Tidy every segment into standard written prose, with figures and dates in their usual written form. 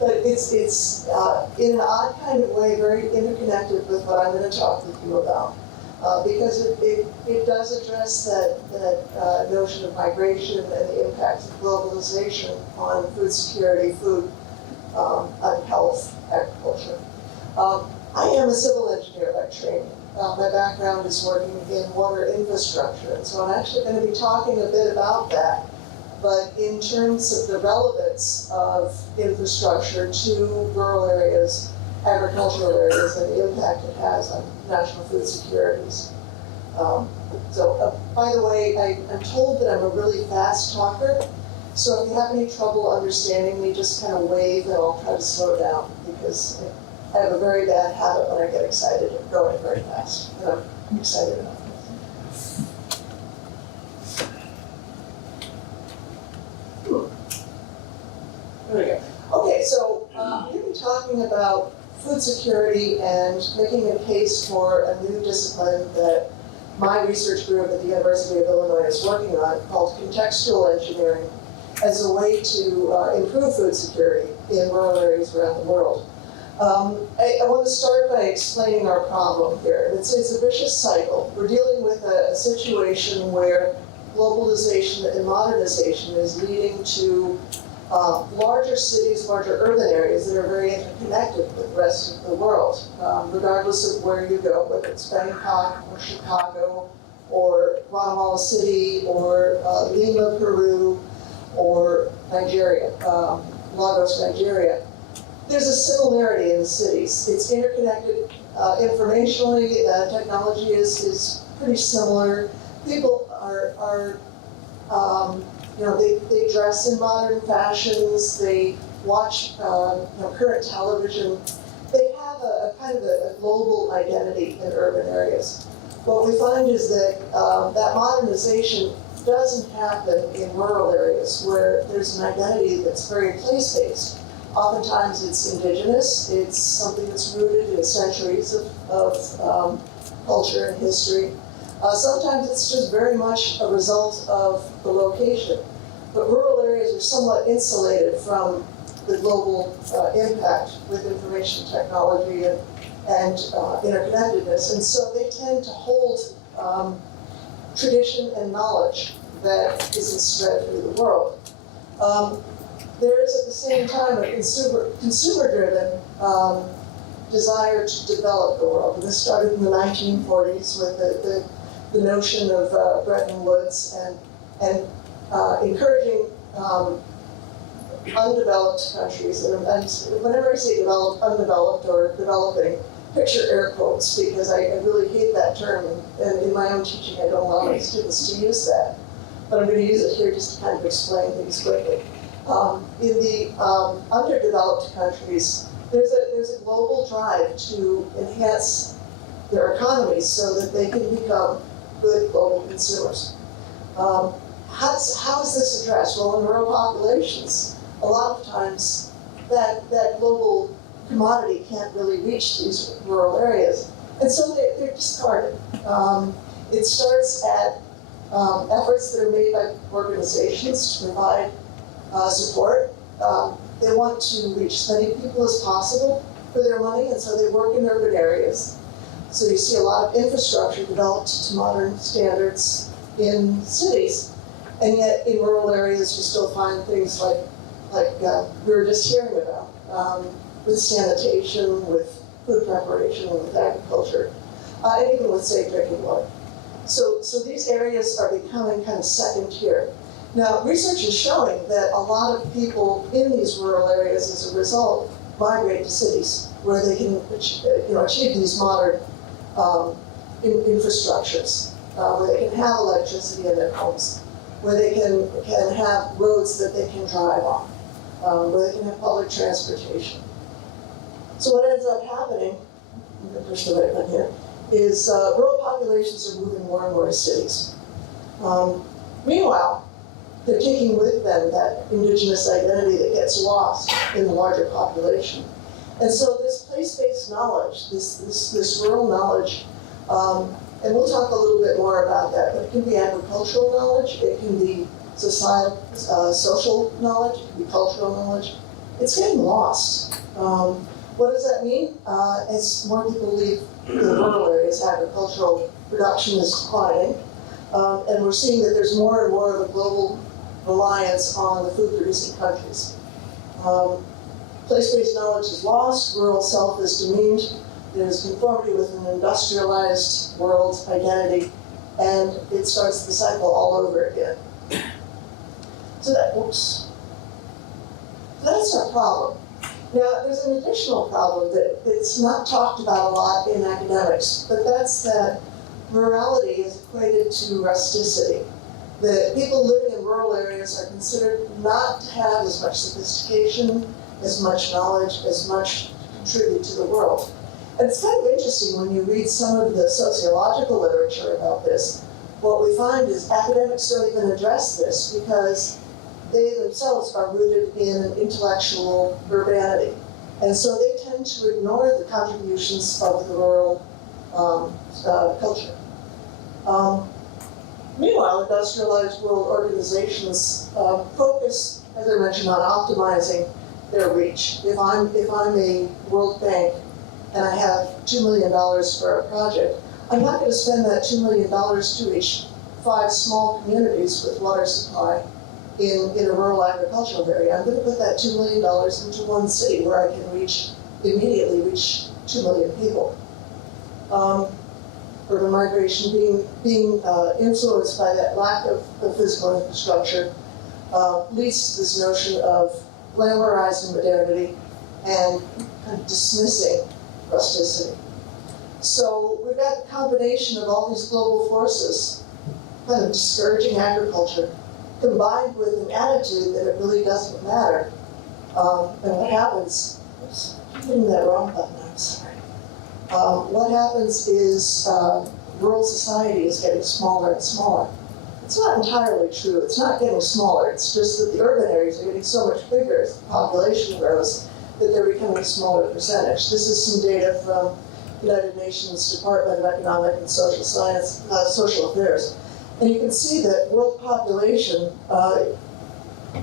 But it's in an odd kind of way very interconnected with what I'm going to talk with you about. Because it does address that notion of migration and the impact of globalization on food security, food, on health, agriculture. I am a civil engineer by training. My background is working in water infrastructure, and so I'm actually going to be talking a bit about that. But in terms of the relevance of infrastructure to rural areas, agricultural areas, and the impact it has on national food securities. By the way, I'm told that I'm a really fast talker, so if you have any trouble understanding me, just kind of wave and I'll try to slow down, because I have a very bad habit when I get excited of going very fast, and I'm excited enough. There we go. Okay, so we're going to be talking about food security and making a case for a new discipline that my research group at the University of Illinois is working on, called contextual engineering, as a way to improve food security in rural areas around the world. I want to start by explaining our problem here. It's a vicious cycle. We're dealing with a situation where globalization and modernization is leading to larger cities, larger urban areas that are very interconnected with the rest of the world, regardless of where you go, whether it's Bangkok or Chicago or Guatemala City or Lima, Peru, or Nigeria, Lagos, Nigeria. There's a similarity in the cities. It's interconnected informationally. Technology is pretty similar. People are they dress in modern fashions. They watch current television. They have a kind of a global identity in urban areas. What we find is that that modernization doesn't happen in rural areas where there's an identity that's very place-based. Oftentimes it's indigenous. It's something that's rooted in centuries of culture and history. Sometimes it's just very much a result of the location. But rural areas are somewhat insulated from the global impact with information technology and interconnectedness. And so they tend to hold tradition and knowledge that isn't spread through the world. There is at the same time a consumer-driven desire to develop the world. And this started in the 1940s with the notion of Bretton Woods and encouraging undeveloped countries. And whenever I say developed, undeveloped, or developing, picture air quotes, because I really hate that term. And in my own teaching, I don't allow my students to use that. But I'm going to use it here just to kind of explain things quickly. In the underdeveloped countries, there's a global drive to enhance their economies so that they can become good global consumers. How is this addressed? Well, in rural populations, a lot of times that global commodity can't really reach these rural areas, and so they're discarded. It starts at efforts that are made by organizations to provide support. They want to reach as many people as possible for their money, and so they work in urban areas. So you see a lot of infrastructure developed to modern standards in cities, and yet in rural areas you still find things like we were just hearing about, with sanitation, with food preparation, with agriculture, and even with safe drinking water. So these areas are becoming kind of second tier. Now, research is showing that a lot of people in these rural areas, as a result, migrate to cities where they can achieve these modern infrastructures, where they can have electricity in their homes, where they can have roads that they can drive on, where they can have public transportation. So what ends up happening, I'm going to push the right button here, is rural populations are moving more and more to cities. Meanwhile, they're taking with them that indigenous identity that gets lost in the larger population. And so this place-based knowledge, this rural knowledge, and we'll talk a little bit more about that, but it can be agricultural knowledge, it can be societal, social knowledge, it can be cultural knowledge. It's getting lost. What does that mean? As more people leave the rural areas, agricultural production is declining, and we're seeing that there's more and more of a global reliance on the food-producing countries. Place-based knowledge is lost, rural self is demeaned, there's conformity with an industrialized world identity, and it starts the cycle all over again. So that's our problem. Now, there's an additional problem that it's not talked about a lot in academics, but that's that rurality is equated to rusticity. That people living in rural areas are considered not to have as much sophistication, as much knowledge, as much to contribute to the world. And it's kind of interesting when you read some of the sociological literature about this. What we find is academics don't even address this because they themselves are rooted in an intellectual urbanity. And so they tend to ignore the contributions of the rural culture. Meanwhile, industrialized world organizations focus, as I mentioned, on optimizing their reach. If I'm a World Bank and I have $2 million for a project, I'm not going to spend that $2 million to reach 5 small communities with water supply in a rural agricultural area. I'm going to put that $2 million into one city where I can immediately reach 2 million people. Urban migration being influenced by that lack of physical infrastructure leads to this notion of glamorizing modernity and kind of dismissing rusticity. So we've got a combination of all these global forces kind of discouraging agriculture, combined with an attitude that it really doesn't matter. And what happens, oops, I'm hitting that wrong button, I'm sorry. What happens is rural society is getting smaller and smaller. It's not entirely true. It's not getting smaller. It's just that the urban areas are getting so much bigger as the population grows that they're becoming a smaller percentage. This is some data from United Nations Department of Economic and Social Science, Social Affairs. And you can see that world population,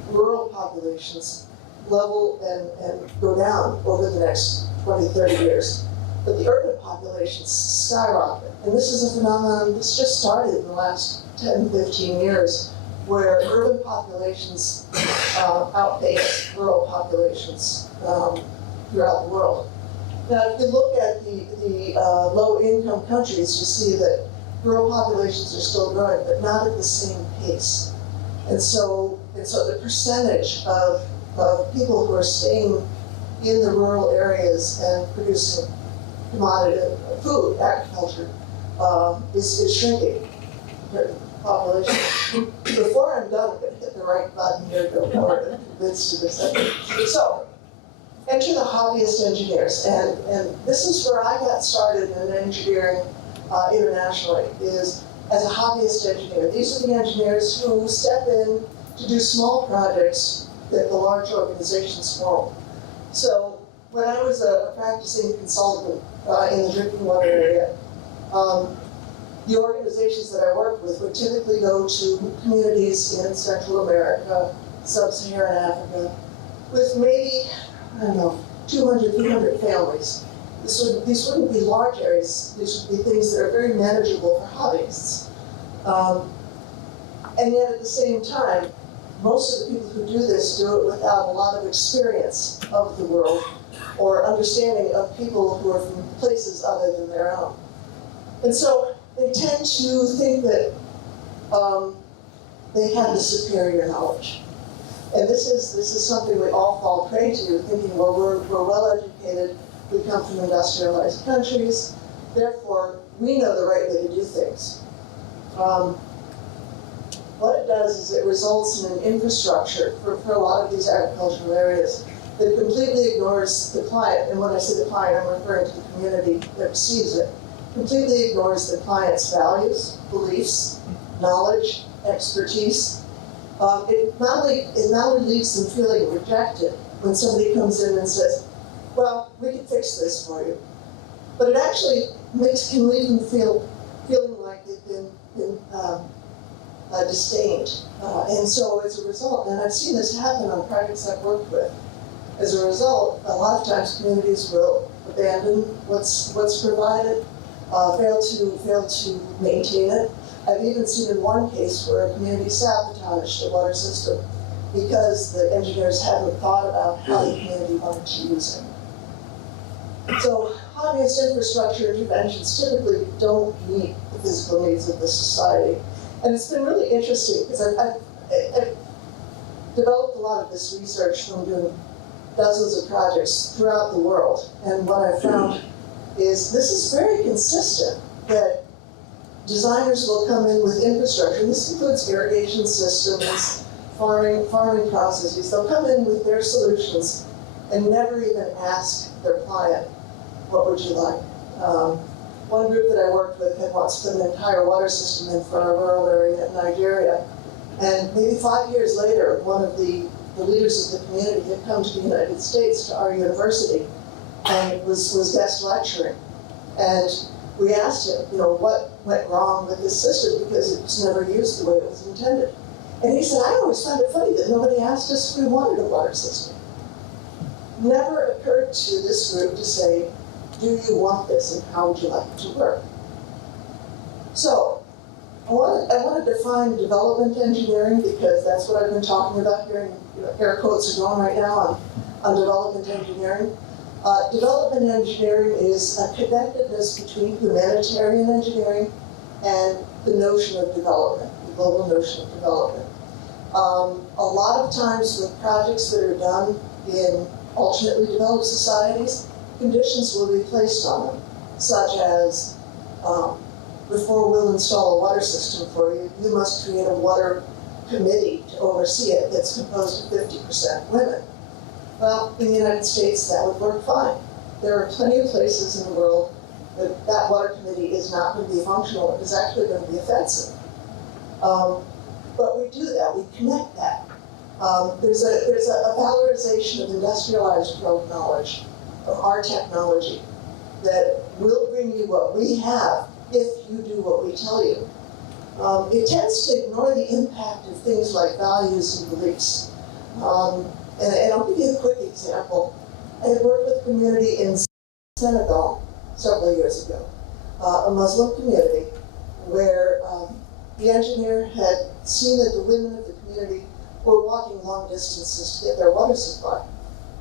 rural populations level and go down over the next 20, 30 years. But the urban populations skyrocket. And this is a phenomenon that's just started in the last 10, 15 years, where urban populations outpace rural populations throughout the world. Now, if you look at the low-income countries, you see that rural populations are still growing, but not at the same pace. And so the percentage of people who are staying in the rural areas and producing commodity food, agriculture, is shrinking compared to the population. Before I'm done, I'm going to hit the right button here, go forward, and convince you this. So, enter the hobbyist engineers, and this is where I got started in engineering internationally, is as a hobbyist engineer. These are the engineers who step in to do small projects that the large organizations won't. So when I was a practicing consultant in the drinking water area, the organizations that I worked with would typically go to communities in Central America, Sub-Saharan Africa, with maybe, I don't know, 200, 300 families. These wouldn't be large areas. These would be things that are very manageable for hobbyists. And yet at the same time, most of the people who do this do it without a lot of experience of the world or understanding of people who are from places other than their own. And so they tend to think that they have the superior knowledge. And this is something we all fall prey to, thinking, well, we're well educated, we come from industrialized countries, therefore we know the right way to do things. What it does is it results in an infrastructure for a lot of these agricultural areas that completely ignores the client. And when I say the client, I'm referring to the community that receives it. Completely ignores the client's values, beliefs, knowledge, expertise. It not only leaves them feeling rejected when somebody comes in and says, well, we can fix this for you, but it actually can leave them feeling like they've been disdained. And so as a result, and I've seen this happen on projects I've worked with, as a result, a lot of times communities will abandon what's provided, fail to maintain it. I've even seen in one case where a community sabotaged the water system because the engineers hadn't thought about how the community wanted to use it. So obvious infrastructure interventions typically don't meet the physical needs of the society. And it's been really interesting because I've developed a lot of this research from doing dozens of projects throughout the world. And what I've found is this is very consistent, that designers will come in with infrastructure. This includes irrigation systems, farming processes. They'll come in with their solutions and never even ask their client, what would you like? One group that I worked with had once put an entire water system in for a rural area in Nigeria. And maybe 5 years later, one of the leaders of the community had come to the United States, to our university, and was guest lecturing. And we asked him, what went wrong with this system, because it was never used the way it was intended. And he said, I always found it funny that nobody asked us if we wanted a water system. Never occurred to this group to say, do you want this, and how would you like it to work? So, I want to define development engineering, because that's what I've been talking about here, and air quotes are going right now on development engineering. Development engineering is a connectedness between humanitarian engineering and the notion of development, the global notion of development. A lot of times with projects that are done in alternately developed societies, conditions will be placed on them, such as before we'll install a water system for you, you must create a water committee to oversee it that's composed of 50% women. Well, in the United States, that would work fine. There are plenty of places in the world that that water committee is not going to be functional. It is actually going to be offensive. But we do that. We connect that. There's a valorization of industrialized growth knowledge, of our technology, that will bring you what we have if you do what we tell you. It tends to ignore the impact of things like values and beliefs. And I'll give you a quick example. I had worked with a community in Senegal several years ago, a Muslim community, where the engineer had seen that the women of the community were walking long distances to get their water supply.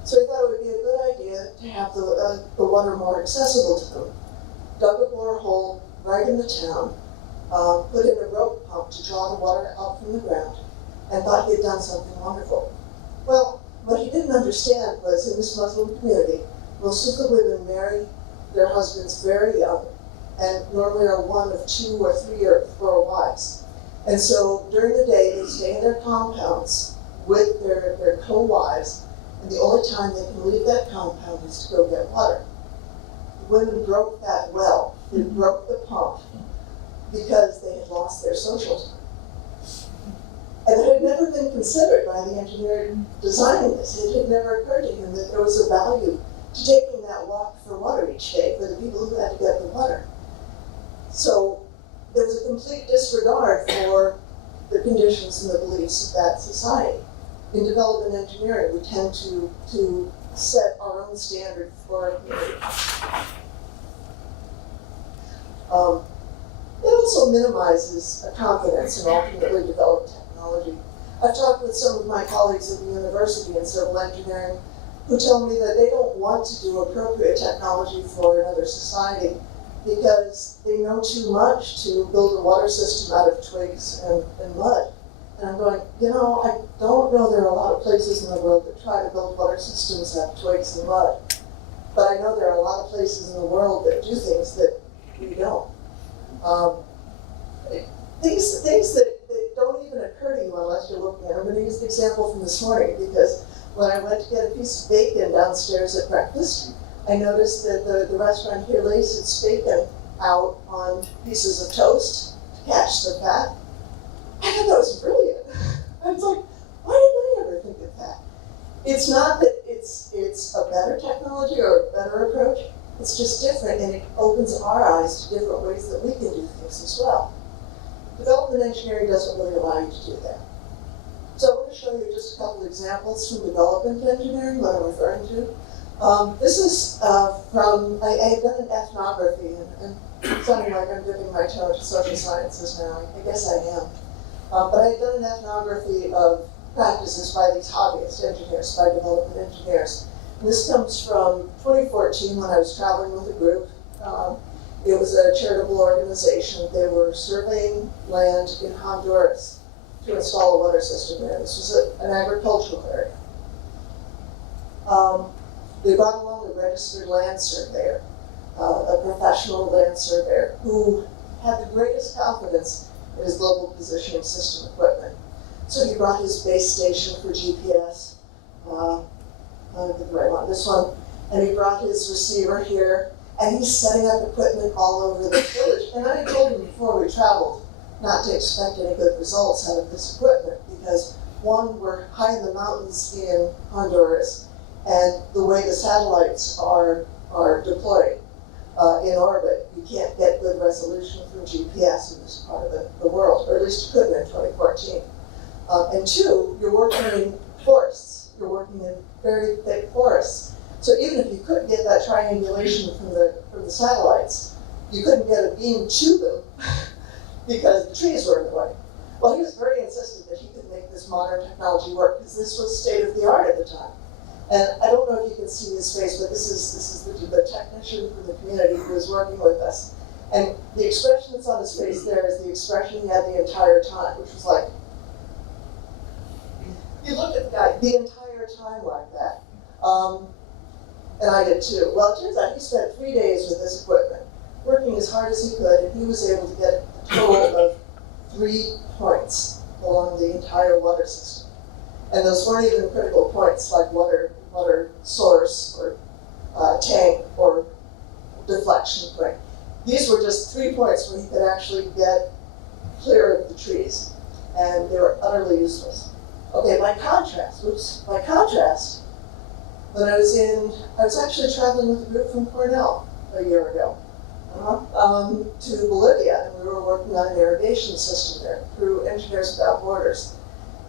So he thought it would be a good idea to have the water more accessible to them. Dug a borehole right in the town, put in a rope pump to draw the water out from the ground, and thought he had done something wonderful. Well, what he didn't understand was, in this Muslim community, most of the women marry their husbands very young, and normally are one of 2 or 3 or 4 wives. And so during the day, they stay in their compounds with their co-wives, and the only time they can leave that compound is to go get water. The women broke that well. They broke the pump because they had lost their social time. And it had never been considered by the engineer designing this. It had never occurred to him that there was a value to taking that walk for water each day for the people who had to get the water. So there was a complete disregard for the conditions and the beliefs of that society. In development engineering, we tend to set our own standard for a community. It also minimizes confidence in ultimately developed technology. I've talked with some of my colleagues at the university in civil engineering who tell me that they don't want to do appropriate technology for another society because they know too much to build a water system out of twigs and mud. And I'm going, I don't know there are a lot of places in the world that try to build water systems out of twigs and mud. But I know there are a lot of places in the world that do things that we don't. Things that don't even occur to you unless you're looking at them. I'm going to use an example from this morning because when I went to get a piece of bacon downstairs at breakfast, I noticed that the restaurant here lays its bacon out on pieces of toast to catch the fat. I thought that was brilliant. I was like, why didn't I ever think of that? It's not that it's a better technology or a better approach. It's just different, and it opens our eyes to different ways that we can do things as well. Development engineering doesn't really allow you to do that. So I want to show you just a couple examples from development engineering, what I'm referring to. This is from, I had done an ethnography, and it's sounding like I'm dipping my toe into social sciences now. I guess I am. But I had done an ethnography of practices by these hobbyist engineers, by development engineers. And this comes from 2014 when I was traveling with a group. It was a charitable organization. They were surveying land in Honduras to install a water system there. This was an agricultural area. They brought along a registered land surveyor, a professional land surveyor, who had the greatest confidence in his global positioning system equipment. So he brought his base station for GPS, I get the right one, this one, and he brought his receiver here, and he's setting up equipment all over the village. And I told him before we traveled not to expect any good results out of this equipment, because one, we're high in the mountains in Honduras, and the way the satellites are deployed in orbit, you can't get good resolution from GPS in this part of the world, or at least you couldn't in 2014. And two, you're working in forests. You're working in very thick forests. So even if you couldn't get that triangulation from the satellites, you couldn't get a beam to them because the trees were in the way. Well, he was very insistent that he could make this modern technology work, because this was state of the art at the time. And I don't know if you can see his face, but this is the technician from the community who was working with us. And the expression that's on his face there is the expression he had the entire time, which was like, you look at the guy the entire time like that. And I did too. Well, it turns out he spent 3 days with this equipment, working as hard as he could, and he was able to get a total of 3 points along the entire water system. And those weren't even critical points like water source or tank or deflection point. These were just 3 points where he could actually get clear of the trees, and they were utterly useless. Okay, by contrast, when I was actually traveling with a group from Cornell a year ago to Bolivia, and we were working on an irrigation system there through Engineers Without Borders.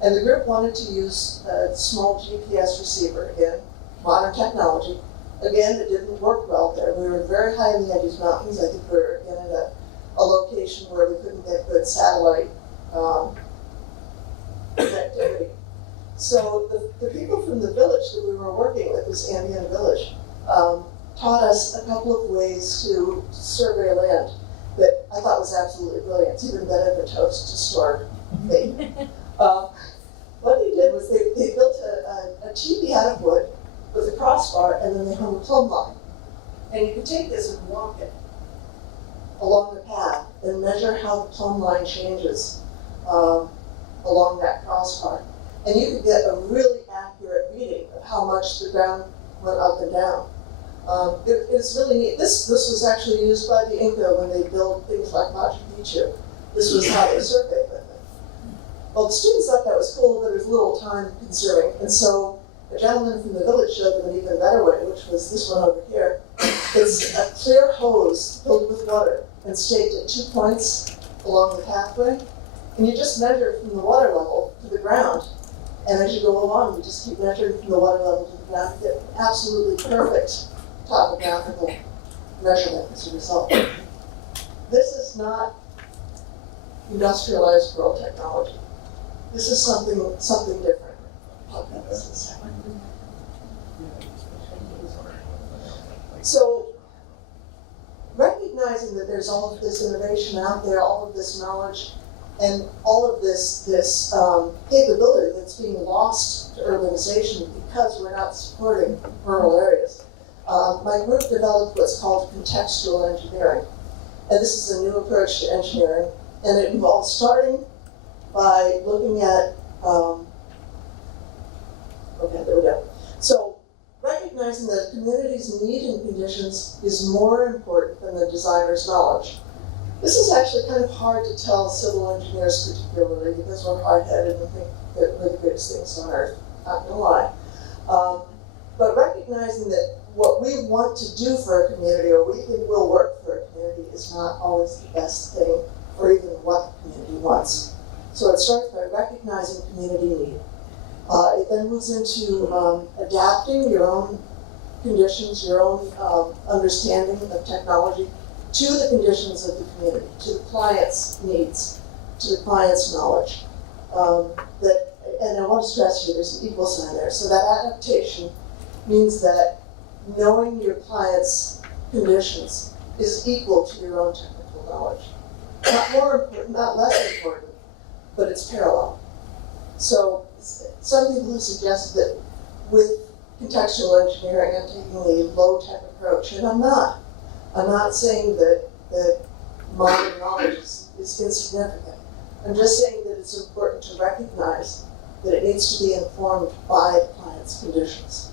And the group wanted to use a small GPS receiver, again, modern technology. Again, it didn't work well there. We were very high in the Andes Mountains. I think we were in a location where we couldn't get good satellite connectivity. So the people from the village that we were working with, this Andean village, taught us a couple of ways to survey land that I thought was absolutely brilliant. It's even better than toast to store bacon. What they did was they built a teepee out of wood with a crossbar, and then they hung a plumb line. And you could take this and walk it along the path and measure how the plumb line changes along that crossbar. And you could get a really accurate reading of how much the ground went up and down. It's really neat. This was actually used by the Inca when they built things like Machu Picchu. This was how they surveyed with it. Well, the students thought that was cool, but it was a little time consuming. And so a gentleman from the village showed them an even better way, which was this one over here. It's a clear hose filled with water and staked at 2 points along the pathway. And you just measure from the water level to the ground. And as you go along, you just keep measuring from the water level to the ground to get an absolutely perfect topographical measurement as a result. This is not industrialized world technology. This is something different. So, recognizing that there's all of this innovation out there, all of this knowledge, and all of this capability that's being lost to urbanization because we're not supporting rural areas, my group developed what's called contextual engineering. And this is a new approach to engineering, and it involves starting by looking at, okay, there we go. So, recognizing that a community's need and conditions is more important than the designer's knowledge. This is actually kind of hard to tell civil engineers particularly, because we're hard-headed and think that we're the greatest things on earth, not gonna lie. But recognizing that what we want to do for a community, or we think will work for a community, is not always the best thing or even what the community wants. So it starts by recognizing community need. It then moves into adapting your own conditions, your own understanding of technology to the conditions of the community, to the client's needs, to the client's knowledge. And I want to stress here, there's an equal sign there. So that adaptation means that knowing your client's conditions is equal to your own technical knowledge. Not more important, not less important, but it's parallel. So some people have suggested that with contextual engineering, I'm taking a low-tech approach, and I'm not. I'm not saying that modern knowledge is insignificant. I'm just saying that it's important to recognize that it needs to be informed by the client's conditions.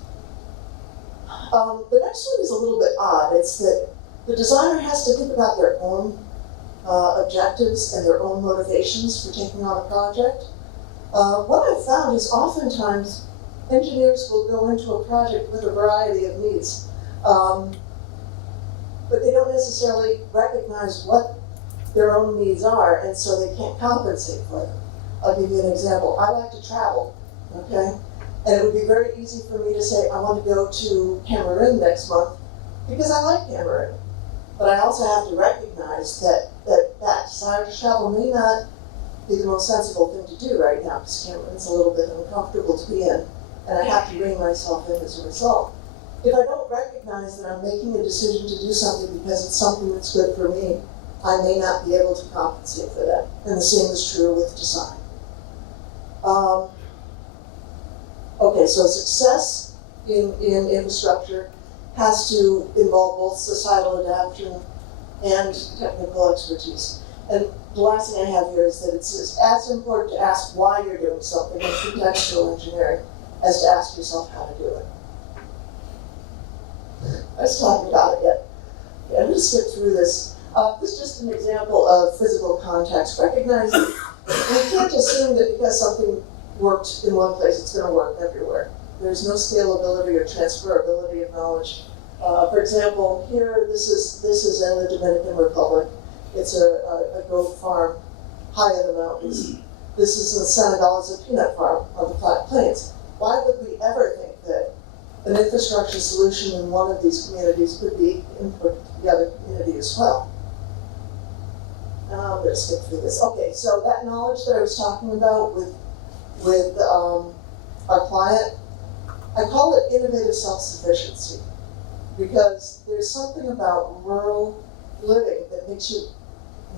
The next one is a little bit odd. It's that the designer has to think about their own objectives and their own motivations for taking on a project. What I've found is oftentimes engineers will go into a project with a variety of needs, but they don't necessarily recognize what their own needs are, and so they can't compensate for them. I'll give you an example. I like to travel, okay? And it would be very easy for me to say, I want to go to Cameroon next month because I like Cameroon. But I also have to recognize that desire to travel may not be the most sensible thing to do right now because Cameroon's a little bit uncomfortable to be in, and I have to rein myself in as a result. If I don't recognize that I'm making a decision to do something because it's something that's good for me, I may not be able to compensate for that. And the same is true with design. Okay, so success in infrastructure has to involve both societal adaptation and technical expertise. And the last thing I have here is that it's as important to ask why you're doing something in contextual engineering as to ask yourself how to do it. I was talking about it yet. Okay, I'm going to skip through this. This is just an example of physical context. Recognizing you can't assume that because something worked in one place, it's going to work everywhere. There's no scalability or transferability of knowledge. For example, here, this is in the Dominican Republic. It's a goat farm high in the mountains. This is in Senegal, it's a peanut farm on the flat plains. Why would we ever think that an infrastructure solution in one of these communities could be input to the other community as well? I'm going to skip through this. Okay, so that knowledge that I was talking about with our client, I call it innovative self-sufficiency because there's something about rural living that makes you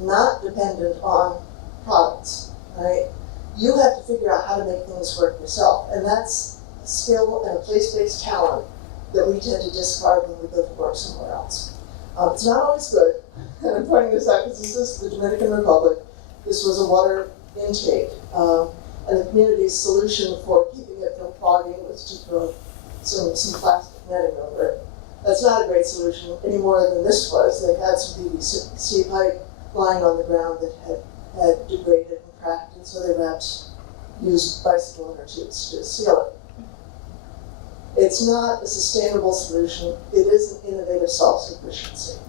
not dependent on products, right? You have to figure out how to make things work yourself, and that's a skill and a place-based talent that we tend to discard when we go to work somewhere else. It's not always good, and I'm pointing this out because this is the Dominican Republic. This was a water intake, and the community's solution for keeping it from clogging was to throw some plastic netting over it. That's not a great solution any more than this was. They had some PVC pipe lying on the ground that had degraded and cracked, and so they used bicycle inner tubes to seal it. It's not a sustainable solution. It is an innovative self-sufficiency.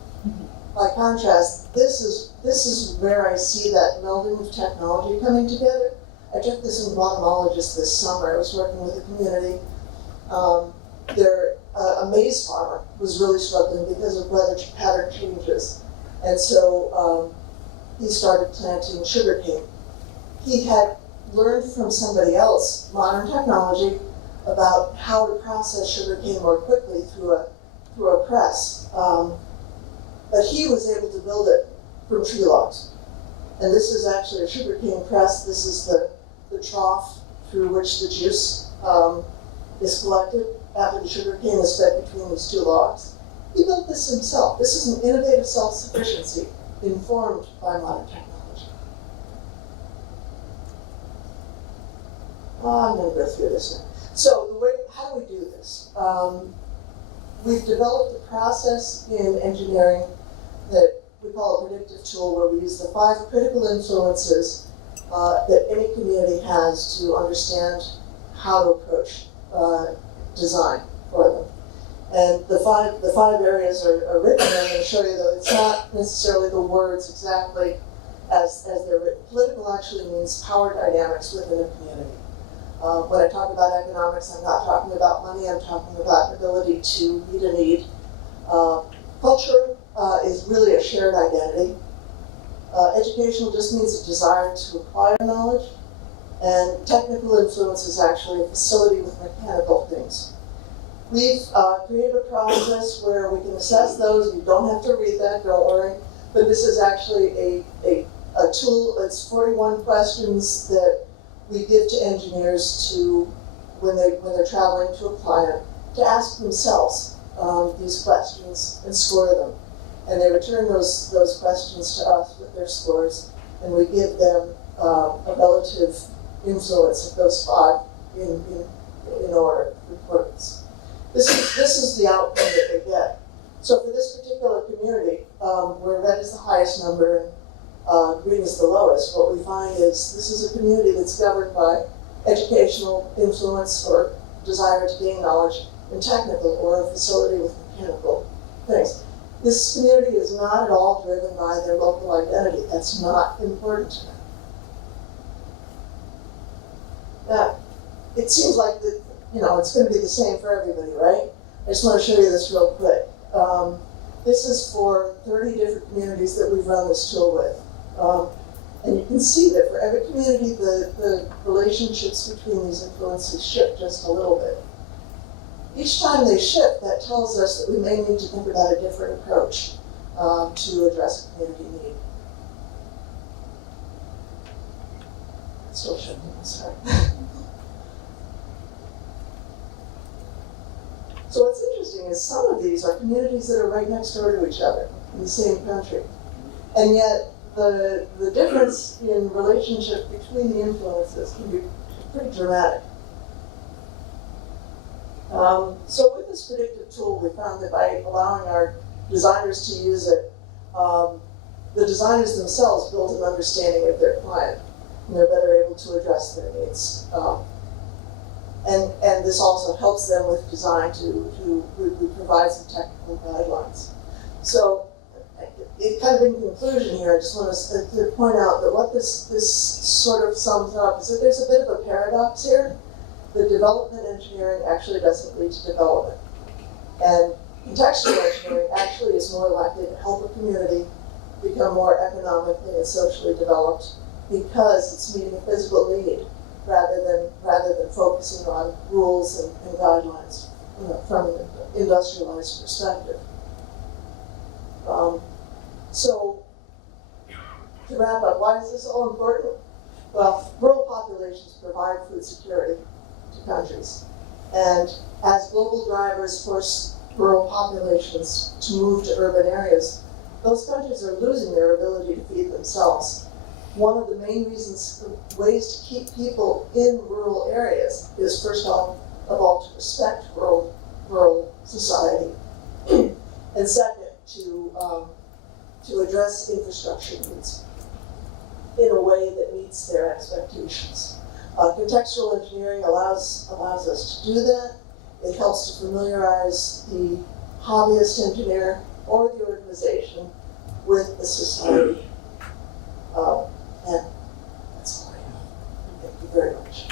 By contrast, this is where I see that melding of technology coming together. I took this in Guatemala just this summer. I was working with a community. A maize farmer was really struggling because of weather pattern changes. And so he started planting sugarcane. He had learned from somebody else modern technology about how to process sugarcane more quickly through a press. But he was able to build it from tree logs. And this is actually a sugarcane press. This is the trough through which the juice is collected after the sugarcane is fed between these two logs. He built this himself. This is an innovative self-sufficiency informed by modern technology. I'm going to go through this now. So how do we do this? We've developed a process in engineering that we call a predictive tool, where we use the 5 critical influences that any community has to understand how to approach design for them. And the five areas are written there. I'm going to show you that it's not necessarily the words exactly as they're written. Political actually means power dynamics within a community. When I talk about economics, I'm not talking about money, I'm talking about ability to meet a need. Culture is really a shared identity. Educational just means a desire to acquire knowledge, and technical influence is actually a facility with mechanical things. We've created a process where we can assess those. You don't have to read that, don't worry. But this is actually a tool. It's 41 questions that we give to engineers to, when they're traveling to a client, to ask themselves these questions and score them. And they return those questions to us with their scores, and we give them a relative influence of those 5 in order importance. This is the outcome that they get. So for this particular community, where red is the highest number and green is the lowest, what we find is this is a community that's governed by educational influence or desire to gain knowledge, and technical or a facility with mechanical things. This community is not at all driven by their local identity. That's not important to them. Now, it seems like that, it's going to be the same for everybody, right? I just want to show you this real quick. This is for 30 different communities that we've run this tool with. And you can see that for every community, the relationships between these influences shift just a little bit. Each time they shift, that tells us that we may need to think about a different approach to address a community need. Still shifting, sorry. So what's interesting is some of these are communities that are right next door to each other in the same country. And yet the difference in relationship between the influences can be pretty dramatic. So with this predictive tool, we found that by allowing our designers to use it, the designers themselves build an understanding of their client, and they're better able to address their needs. And this also helps them with design we provide some technical guidelines. So, kind of in conclusion here, I just want to point out that what this sort of sums up is that there's a bit of a paradox here. The development engineering actually doesn't lead to development. And contextual engineering actually is more likely to help a community become more economically and socially developed because it's meeting a physical need rather than focusing on rules and guidelines from an industrialized perspective. So to wrap up, why is this all important? Well, rural populations provide food security to countries. And as global drivers force rural populations to move to urban areas, those countries are losing their ability to feed themselves. One of the main ways to keep people in rural areas is, first of all, to respect rural society, and second, to address infrastructure needs in a way that meets their expectations. Contextual engineering allows us to do that. It helps to familiarize the hobbyist engineer or the organization with the society. And that's all I have. Thank you very much.